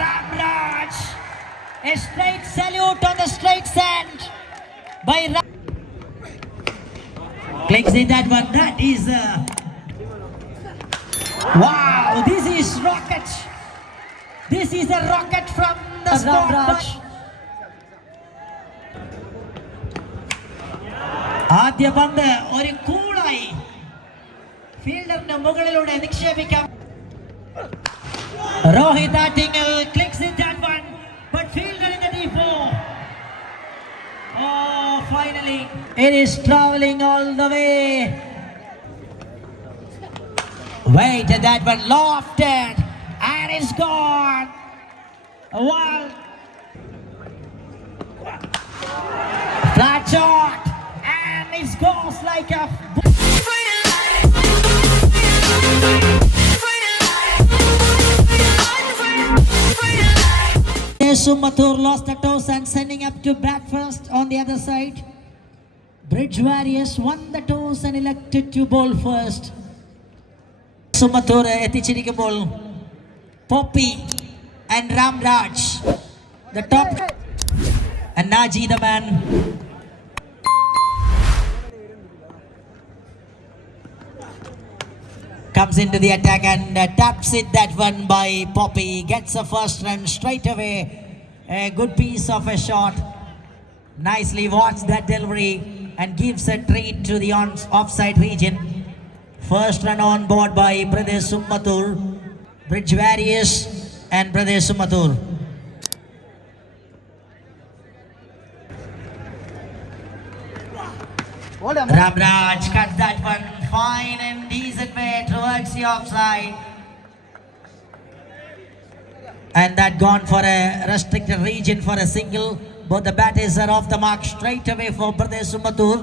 Ramraj! A straight salute on the straight sand by Ram. Clicks in that one. That is wow! This is rocket. This is a rocket from the Ramraj. ആദ്യ പന്ത് ഒരു കൂളായി ഫീൽഡറിന്റെ മുകളിലൂടെ നിക്ഷേപിക്കാം. Rohit Attingal clicks in that one, but fielder in the deep ball. Oh, finally, it is traveling all the way. Wait, and that one lofted, and it's gone. Well, flat shot, and it goes like a. Sumathur lost the toss and sending up to bat first on the other side. Bridge Warriors won the toss and elected to bowl first. Sumathur എത്തിച്ചിരിക്കുമ്പോൾ Poppy and Ramraj the top and Naji the man. Comes into the attack and taps it that one by Poppy. Gets a first run straight away. A good piece of a shot. Nicely watched that delivery and gives a treat to the offside region. First run on board by Pradesh Sumathur. Bridge Warriors and Pradesh Sumathur. Ramraj cuts that one fine and decent way towards the offside. And that gone for a restricted region for a single. Both the batters are off the mark straight away for Pradesh Sumathur.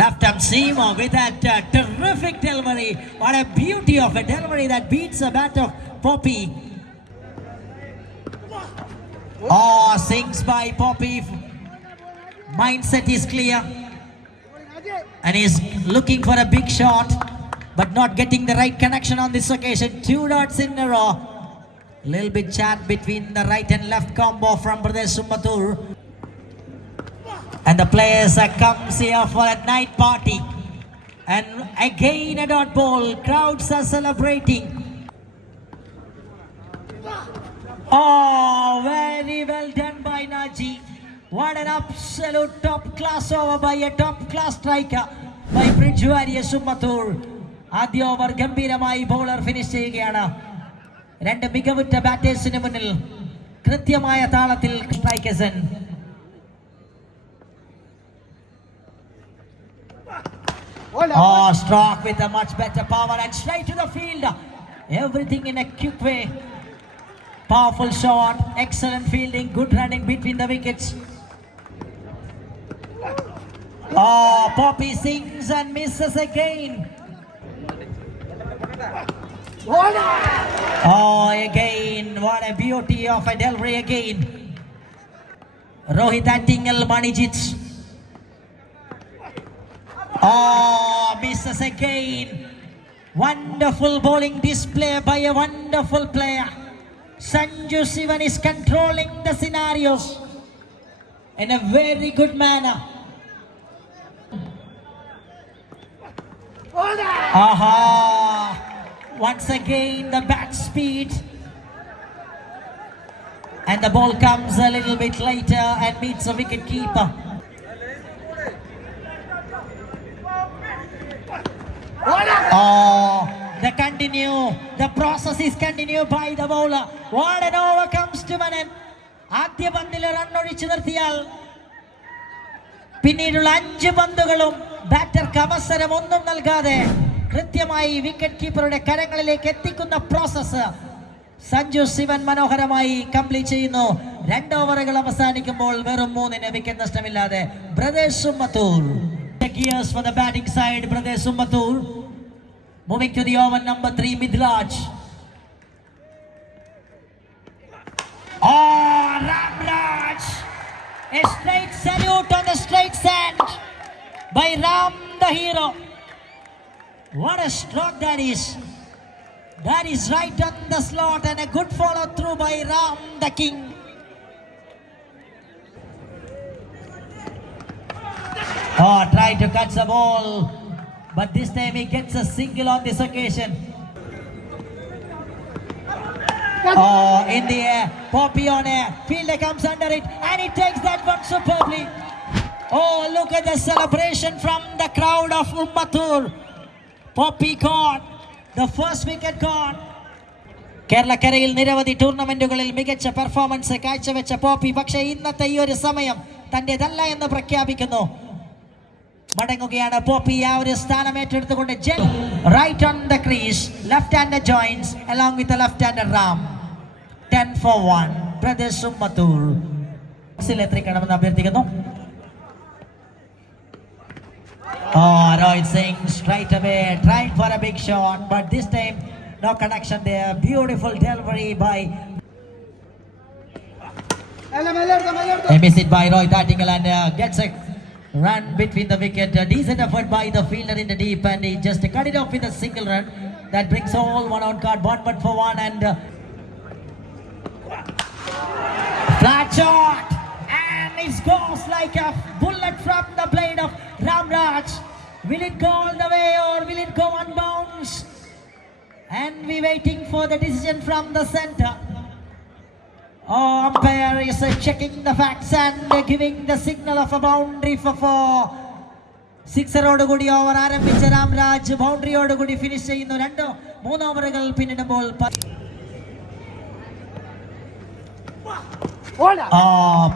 Left arm seamer with that terrific delivery. What a beauty of a delivery that beats the bat of Poppy. Oh, sinks by Poppy. Mindset is clear and he's looking for a big shot but not getting the right connection on this occasion. 2 dots in a row. Little bit chat between the right and left combo from Pradesh Sumathur. And the players comes here for a night party. And again a dot ball. Crowds are celebrating. Oh, very well done by Naji. What an absolute top class over by a top class striker by Bridge Warriors Sumathur. ആദ്യ ഓവർ ഗംഭീരമായി bowler finish ചെയ്യുകയാണ്. രണ്ട് മികവുറ്റ ബാറ്റേഴ്സിന് മുന്നിൽ കൃത്യമായ താളത്തിൽ സ്ട്രൈക്കേഴ്സൻ. Oh, struck with a much better power and straight to the field. Everything in a quick way. Powerful shot, excellent fielding, good running between the wickets. Oh, Poppy sings and misses again. Oh, again, what a beauty of a delivery again. Rohit Attingal Manijit. Oh, misses again. Wonderful bowling display by a wonderful player. Sanju Sivan is controlling the scenarios in a very good manner. Aha! Once again the bat speed and the ball comes a little bit later and meets a wicket keeper. Oh, the process is continued by the bowler. What an over comes to an end. ആദ്യ പന്തിൽ റൺ ഒഴിച്ചു നിർത്തിയാൽ പിന്നീടുള്ള 5 പന്തുകളും ബാറ്റർക്ക് അവസരം ഒന്നും നൽകാതെ കൃത്യമായി വിക്കറ്റ് കീപ്പറുടെ കരങ്ങളിലേക്ക് എത്തിക്കുന്ന പ്രോസസ് സഞ്ജു ശിവൻ മനോഹരമായി കംപ്ലീറ്റ് ചെയ്യുന്നു. 2 ഓവറുകൾ അവസാനിക്കുമ്പോൾ വെറും 3 വിക്കറ്റ് നഷ്ടമില്ലാതെ Pradesh Sumathur. Gears for the batting side, Pradesh Sumathur. Moving to the over number 3, Midraj. Oh, Ramraj! A straight salute on the straight sand by Ram the hero. What a stroke that is. That is right on the slot and a good follow through by Ram the King. Oh, trying to catch the ball, but this time he gets a single on this occasion. Oh, in the air, Poppy on air, fielder comes under it and he takes that one superbly. Oh, look at the celebration from the crowd of Ummathur. Poppy caught, the first wicket caught. കേരളക്കരയിൽ നിരവധി ടൂർണമെന്റുകളിൽ മികച്ച പെർഫോമൻസ് കാഴ്ചവെച്ച പോപ്പി പക്ഷേ ഇന്നത്തെ ഈ ഒരു സമയം തന്റേതല്ല എന്ന് പ്രഖ്യാപിക്കുന്നു. മടങ്ങുകയാണ് പോപ്പി ആ ഒരു സ്ഥാനം ഏറ്റെടുത്തുകൊണ്ട്. Right on the crease, left hand joins along with the left hander Ram. 10 for 1. Brothers Ummathur എത്തിക്കണമെന്ന് അഭ്യർത്ഥിക്കുന്നു. Oh, Rohit Singh straight away trying for a big shot, but this time no connection there. Beautiful delivery by missed by Rohit Attingal and gets a run between the wicket. A decent effort by the fielder in the deep and he just cut it off with a single run. That brings all one on card, 1 for 1 and flat shot and it goes like a bullet from the blade of Ramraj. Will it go all the way or will it go on bounce? And we waiting for the decision from the center. Oh, umpire is checking the facts and giving the signal of a boundary for 4. സിക്സറോട് കൂടി ഓവർ ആരംഭിച്ച രാംരാജ് ബൗണ്ടറിയോട് കൂടി ഫിനിഷ് ചെയ്യുന്നു. 2-3 ഓവറുകൾ പിന്നിടുമ്പോൾ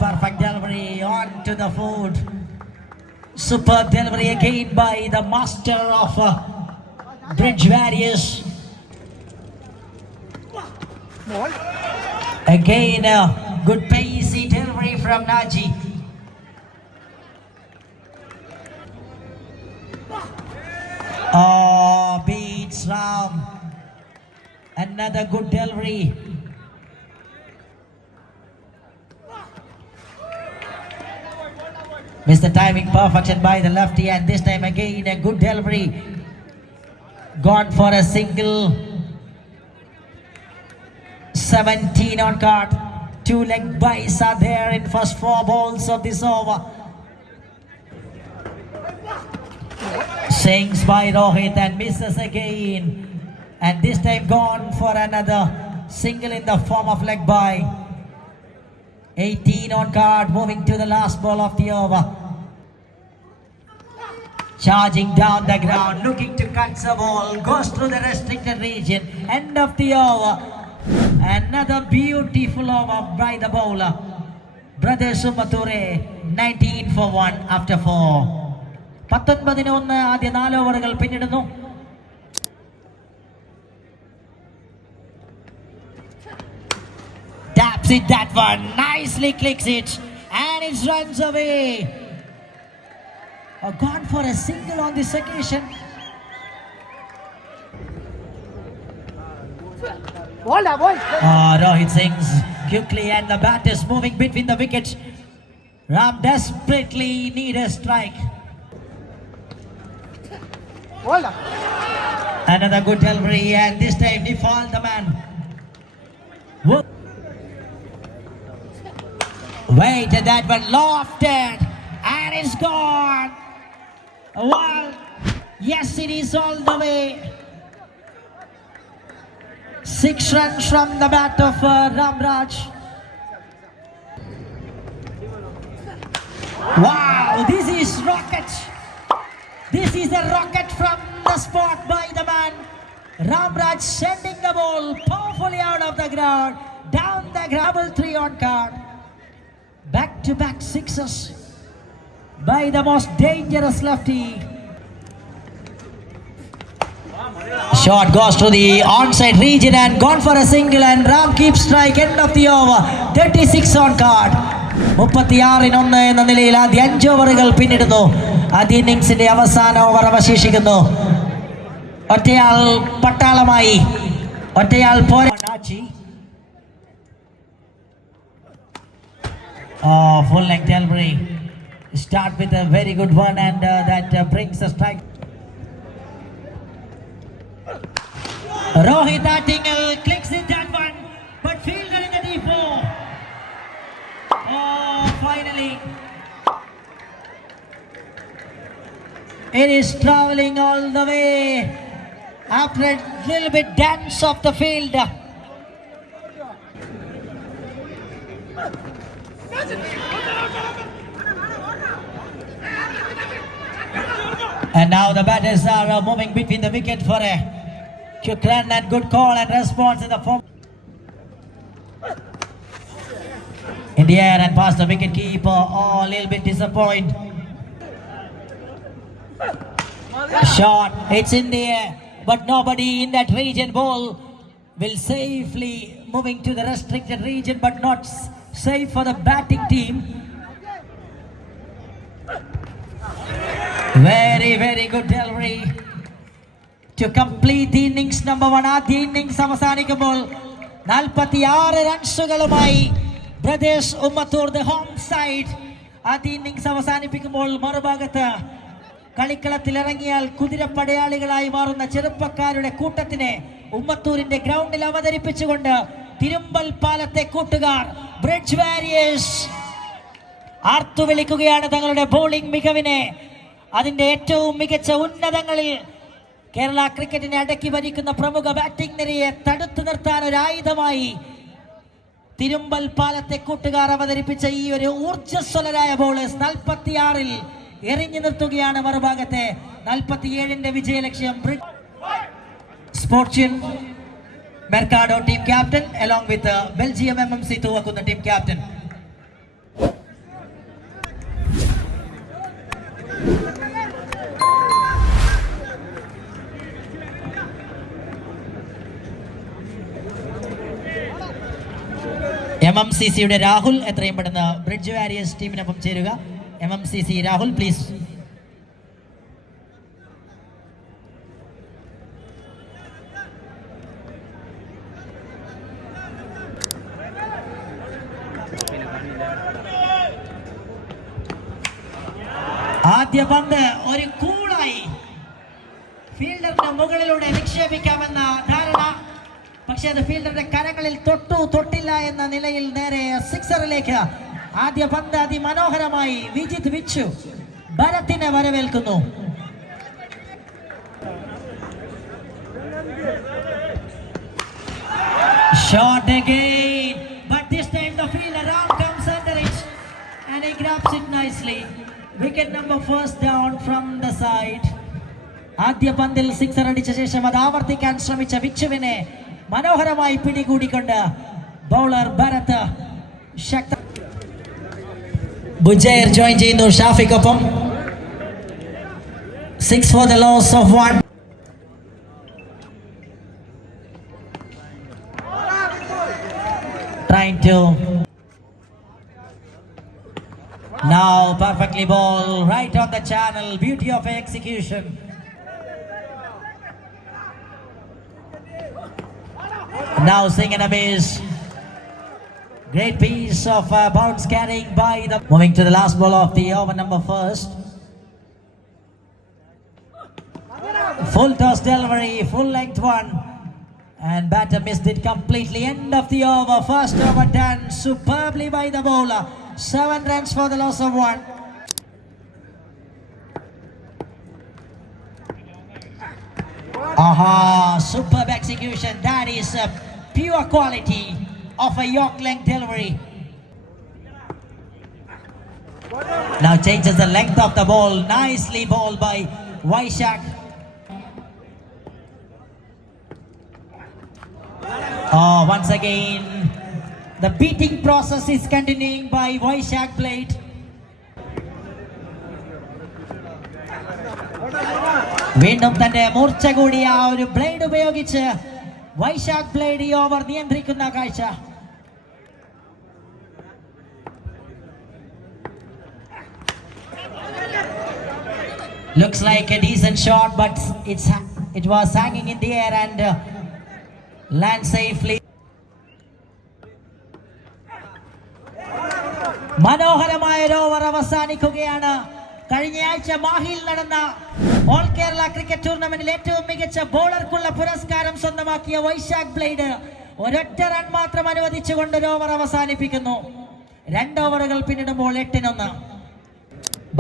perfect delivery on to the foot. Superb delivery again by the master of bridge barriers. Again a good pacey delivery from Naji. Oh, beats Ram. Another good delivery. Missed the timing perfection by the lefty and this time again a good delivery. Gone for a single. 17 on card. 2 leg byes are there in first 4 balls of this over. Swings by Rohit and misses again. And this time gone for another single in the form of leg by. 18 on card, moving to the last ball of the over. Charging down the ground, looking to cut the ball, goes through the restricted region. End of the over. Another beautiful over by the bowler. Brothers Ummathur 19 for 1 after 4. 19-1 ആദ്യ 4 ഓവറുകൾ പിന്നിടുന്നു. Taps it that one, nicely clicks it and it runs away. Gone for a single on this occasion. Rohit Singh's quickly and the bat is moving between the wickets. Ram desperately need a strike. Another good delivery and this time he found the man. Wait at that one, lofted and it's gone. Well, yes it is all the way. 6 runs from the bat of Ramraj. Wow, this is rocket. This is a rocket from the spot by the man. Ramraj sending the ball powerfully out of the ground, down the gravel 3 on card. Back-to-back sixes by the most dangerous lefty. Shot goes to the onside region and gone for a single and Ram keeps strike. End of the over. 36 on card. 36-1 എന്ന നിലയിൽ ആദ്യ 5 ഓവറുകൾ പിന്നിടുന്നു. ആദ്യ ഇന്നിംഗ്സിന്റെ അവസാന ഓവർ അവശേഷിക്കുന്നു. ഒറ്റയാൾ പട്ടാളമായി, ഒറ്റയാൾ പോരാടി. Full leg delivery. Start with a very good one and that brings a strike. Rohit Attingal clicks in that one, but fielder in the deep ball. Oh, finally. It is traveling all the way after a little bit dance of the field. And now the batters are moving between the wicket for a quick run and good call and response in the form. In the air and past the wicket keeper. Oh, a little bit disappointed. Shot, it's in the air, but nobody in that region. Ball will safely moving to the restricted region, but not safe for the batting team. Very good delivery to complete the innings number 1. ആദ്യ innings അവസാനിക്കുമ്പോൾ 46 റൺസുകളുമായി brothers Ummathur the home side ആദ്യ innings അവസാനിപ്പിക്കുമ്പോൾ മറുഭാഗത്ത് കളിക്കളത്തിൽ ഇറങ്ങിയാൽ കുതിരപ്പടയാളികളായി മാറുന്ന ചെറുപ്പക്കാരുടെ കൂട്ടത്തിനെ ഉമ്മത്തൂരിന്റെ ഗ്രൗണ്ടിൽ അവതരിപ്പിച്ചുകൊണ്ട് തിരുമ്പൽ പാലത്തെ കൂട്ടുകാർ ബ്രിഡ്ജ് വാരിയേഴ്സ് ആർത്തുവിളിക്കുകയാണ് തങ്ങളുടെ ബോളിംഗ് മികവിനെ. അതിന്റെ ഏറ്റവും മികച്ച ഉന്നതങ്ങളിൽ കേരള ക്രിക്കറ്റിനെ അടക്കി ഭരിക്കുന്ന പ്രമുഖ ബാറ്റിംഗ് നിരയെ തടുത്തു നിർത്താൻ ഒരു ആയുധമായി തിരുമ്പൽ പാലത്തെ കൂട്ടുകാർ അവതരിപ്പിച്ച ഈ ഒരു ഊർജ്ജസ്വലരായ ബോളേഴ്സ് 46-ൽ എറിഞ്ഞു നിർത്തുകയാണ് മറുഭാഗത്തെ 47ന്റെ വിജയലക്ഷ്യം. സ്പോർട്സ്യൻ Mercado team captain along with Belgium MMC തൂവക്കുന്ന ടീം ക്യാപ്റ്റൻ. MMCCയുടെ രാഹുൽ എത്രയും പെട്ടെന്ന് ബ്രിഡ്ജ് വാരിയേഴ്സ് ടീമിനൊപ്പം ചേരുക. MMCC Rahul please. ആദ്യ പന്ത് ഒരു കൂളായി ഫീൽഡറിന്റെ മുകളിലൂടെ നിക്ഷേപിക്കാമെന്ന ധാരണ, പക്ഷേ അത് ഫീൽഡറുടെ കരങ്ങളിൽ തൊട്ടില്ല എന്ന നിലയിൽ നേരെ സിക്സറിലേക്ക്. ആദ്യ പന്ത് അതിമനോഹരമായി വിജിത് വിച്ചു ഭരത്തിനെ വരവേൽക്കുന്നു. Shot again, but this time the fielder around comes under it and he grabs it nicely. Wicket number first down from the side. ആദ്യ പന്തിൽ സിക്സർ അടിച്ച ശേഷം അത് ആവർത്തിക്കാൻ ശ്രമിച്ച വിച്ചുവിനെ മനോഹരമായി പിടികൂടിക്കൊണ്ട് ബൗളർ ഭരത് ശക്ത. ബുജൈർ ജോയിൻ ചെയ്യുന്നു ഷാഫിക്കൊപ്പം. 6 for the loss of 1. Trying to now perfectly ball right on the channel. Beauty of execution. Now Singh and Abish. Great piece of bounce carrying by the. Moving to the last ball of the over number first. Full toss delivery, full length one. And batter missed it completely. End of the over. First over done superbly by the bowler. 7 runs for the loss of 1. Aha, superb execution. That is pure quality of a York length delivery. Now changes the length of the ball. Nicely bowled by Vaishak. Oh, once again, the beating process is continuing by Vaishak Blade. വീണ്ടും തന്റെ മൂർച്ച കൂടിയ ഒരു ബ്ലേഡ് ഉപയോഗിച്ച് വൈശാഖ് ബ്ലേഡ് ഈ ഓവർ നിയന്ത്രിക്കുന്ന കാഴ്ച. Looks like a decent shot, but it was hanging in the air and land safely. മനോഹരമായ ഒരു ഓവർ അവസാനിക്കുകയാണ്. കഴിഞ്ഞയാഴ്ച മാഹിയിൽ നടന്ന ഓൾ കേരള ക്രിക്കറ്റ് ടൂർണമെന്റിൽ ഏറ്റവും മികച്ച ബോളർക്കുള്ള പുരസ്കാരം സ്വന്തമാക്കിയ വൈശാഖ് ബ്ലേഡ് ഒരൊറ്റ റൺ മാത്രം അനുവദിച്ചുകൊണ്ട് ഒരു ഓവർ അവസാനിപ്പിക്കുന്നു. 2 ഓവറുകൾ പിന്നിടുമ്പോൾ 8-1.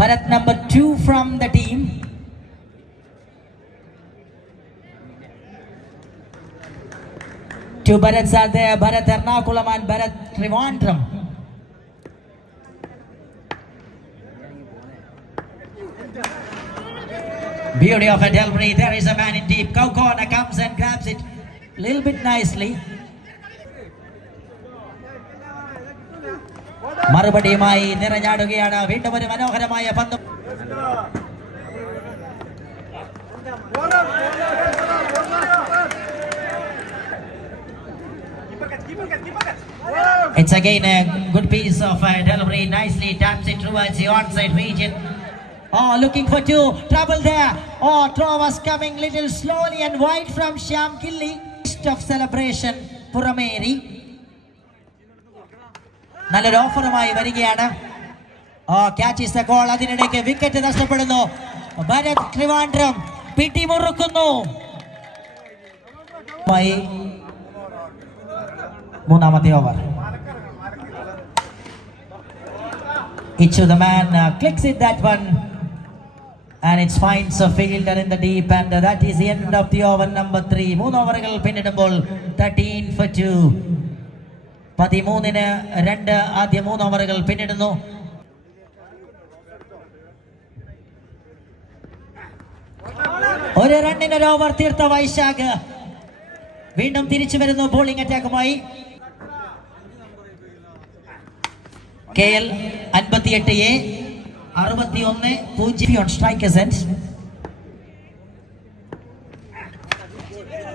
Bharat number 2 from the team. Two Bharats are there, Bharat Ernakulam and Bharat Trivandrum. Beauty of a delivery, there is a man in deep. Kaukona comes and grabs it a little bit nicely. മറുപടിയുമായി നിറഞ്ഞാടുകയാണ്. വീണ്ടും ഒരു മനോഹരമായ പന്ത്. It's again a good piece of delivery, nicely taps it towards the onside region. Oh, looking for 2, trouble there. Oh, throw was coming little slowly and wide from Shyam Gilly. Of celebration, Purameri. നല്ലൊരു ഓഫറുമായി വരികയാണ്. Catch is the goal. അതിനിടയ്ക്ക് വിക്കറ്റ് നഷ്ടപ്പെടുന്നു. ഭരത് ട്രിവാൻഡ്രം പിടിമുറുക്കുന്നു. മൂന്നാമത്തെ over. Each of the man clicks it that one and it finds a fielder in the deep and that is the end of the over number 3. 3 ഓവറുകൾ പിന്നിടുമ്പോൾ 13 for 2. 13-2 ആദ്യ 3 ഓവറുകൾ പിന്നിടുന്നു. ഒരു റണ്ണിന് ഒരു ഓവർ തീർത്ത വൈശാഖ് വീണ്ടും തിരിച്ചു വരുന്നു ബോളിംഗ് അറ്റാക്കുമായി. KL 58A 61-0 on strikers end.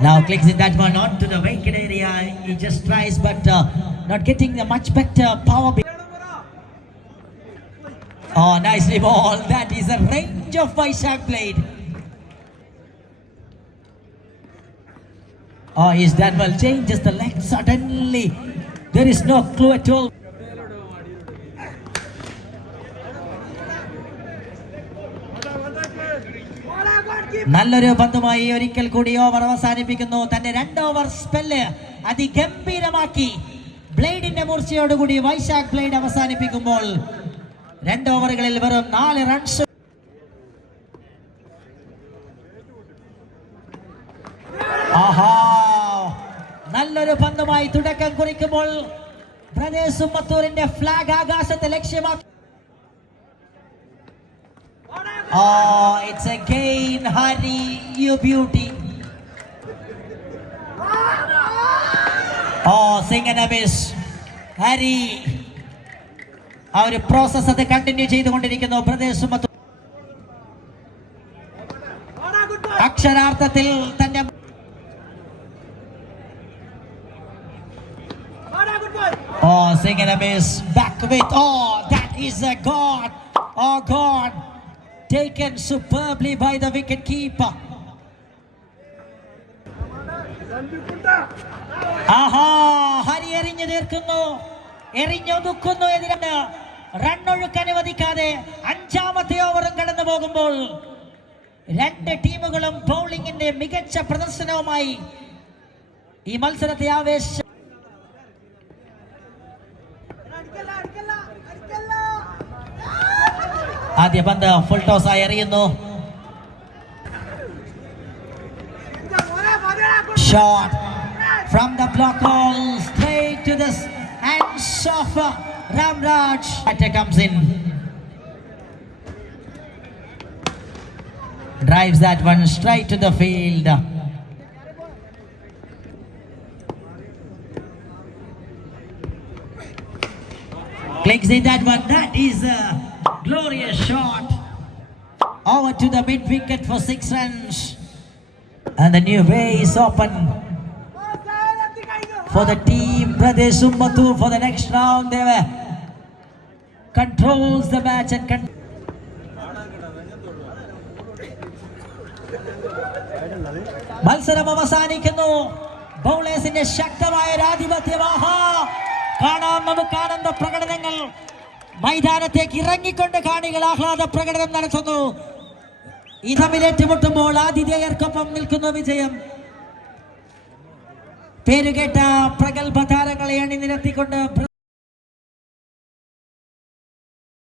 Now clicks in that one onto the wicket area. He just tries but not getting a much better power. Oh, nicely ball. That is a range of Vaishak Blade. Oh, is that well changes the leg suddenly. There is no clue at all. നല്ലൊരു പന്തുമായി ഒരിക്കൽ കൂടി ഓവർ അവസാനിപ്പിക്കുന്നു. തന്റെ 2 over spell അതിഗംഭീരമാക്കി ബ്ലേഡിന്റെ മൂർച്ചയോടുകൂടി വൈശാഖ് ബ്ലേഡ് അവസാനിപ്പിക്കുമ്പോൾ 2 ഓവറുകളിൽ വെറും 4 റൺസ്. ആഹാ, നല്ലൊരു പന്തുമായി തുടക്കം കുറിക്കുമ്പോൾ ബ്രദേഴ്സ് ഉമ്മത്തൂരിന്റെ ഫ്ലാഗ് ആകാശത്തെ ലക്ഷ്യമാക്കി. Oh, it's again Hari, you beauty. Oh, sing and a miss. Hari, ആ ഒരു പ്രോസസ് അത് കണ്ടിന്യൂ ചെയ്തുകൊണ്ടിരിക്കുന്നു ബ്രദേഴ്സ് ഉമ്മത്തൂർ. അക്ഷരാർത്ഥത്തിൽ തന്റെ Oh, sing and a miss. Back with, oh, that is a god. Oh, God. Taken superbly by the wicket keeper. Aha, Hari എറിഞ്ഞു തീർക്കുന്നു, എറിഞ്ഞൊതുക്കുന്നു. എതിരാണ് റണ്ണൊഴുക്ക് അനുവദിക്കാതെ 5ാമത്തെ ഓവറും കടന്നു പോകുമ്പോൾ 2 ടീമുകളും ബൗളിംഗിന്റെ മികച്ച പ്രദർശനവുമായി ഈ മത്സരത്തെ ആവേശ. ആദ്യ പന്ത് ഫുൾ ടോസ് ആയി എറിയുന്നു. Shot from the block hole straight to the hands of Ramraj. Attack comes in, drives that one straight to the field. Clicks in that one. That is a glorious shot over to the mid wicket for 6 runs and the new way is open for the team Pradesh Ummatur for the next round. They controls the match and മത്സരം അവസാനിക്കുന്നു. ബൗളേഴ്സിന്റെ ശക്തമായ ആധിപത്യം. കാണാം നമുക്ക് ആനന്ദ പ്രകടനങ്ങൾ. മൈതാനത്തേക്ക് ഇറങ്ങിക്കൊണ്ട് കാണികൾ ആഹ്ലാദ പ്രകടനം നടത്തുന്നു. ഈ തമ്മിൽ ഏറ്റുമുട്ടുമ്പോൾ ആതിഥേയർക്കൊപ്പം നിൽക്കുന്ന വിജയം. പേരുകേട്ട പ്രഗത്ഭ താരങ്ങളെ അണിനിരത്തിക്കൊണ്ട്